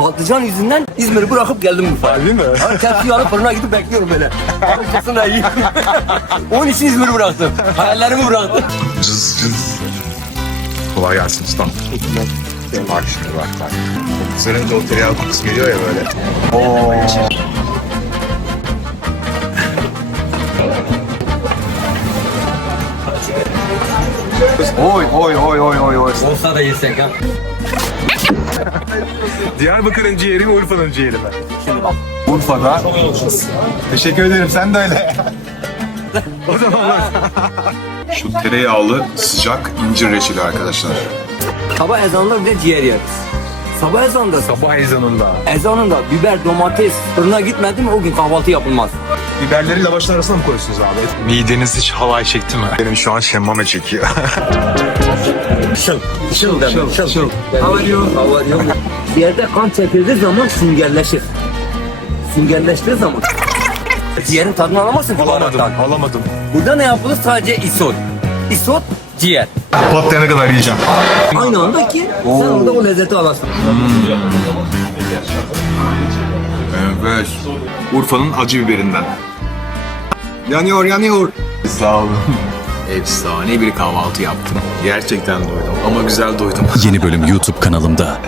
Patlıcan yüzünden İzmir'i bırakıp geldim Urfa'ya. Değil mi? Abi tepsiyi alıp fırına gidip bekliyorum böyle. Arkasını da yiyeyim. Onun için İzmir'i bıraktım. Hayallerimi bıraktım. Cız cız. Kolay gelsin ustam. Bak şimdi bak bak. Üzerinde o tereyağı kokusu geliyor ya böyle. Oy oy oy oy oy oy. Olsa da yesek ha. Diyarbakır'ın ciğeri mi Urfa'nın ciğeri mi? Şimdi bak. Urfa'da. Teşekkür ederim sen de öyle. o zaman Şu tereyağlı sıcak incir reçeli arkadaşlar. Sabah ezanında bir de ciğer yeriz. Sabah ezanında, Sabah ezanında. ezanında biber, domates fırına gitmedi mi o gün kahvaltı yapılmaz. Biberleri lavaşın arasına mı koyuyorsunuz abi? Mideniz hiç havay çekti mi? Benim şu an şemmame çekiyor. Şıl. Şıl demek. Şıl. Şıl. Havarıyor. Havarıyor. Bir yerde kan çekildiği zaman süngerleşir. Süngerleştiği zaman ciğerin tadını alamazsın ki baharattan. alamadım. Burada ne yapılır? Sadece isot. Isot, ciğer. Patlayana kadar yiyeceğim. Aynı anda ki sen orada o lezzeti alasın. Evet. Urfa'nın acı biberinden. Yanıyor, yanıyor. Sağ olun. Efsane bir kahvaltı yaptım. Gerçekten doydum ama güzel doydum. Yeni bölüm YouTube kanalımda.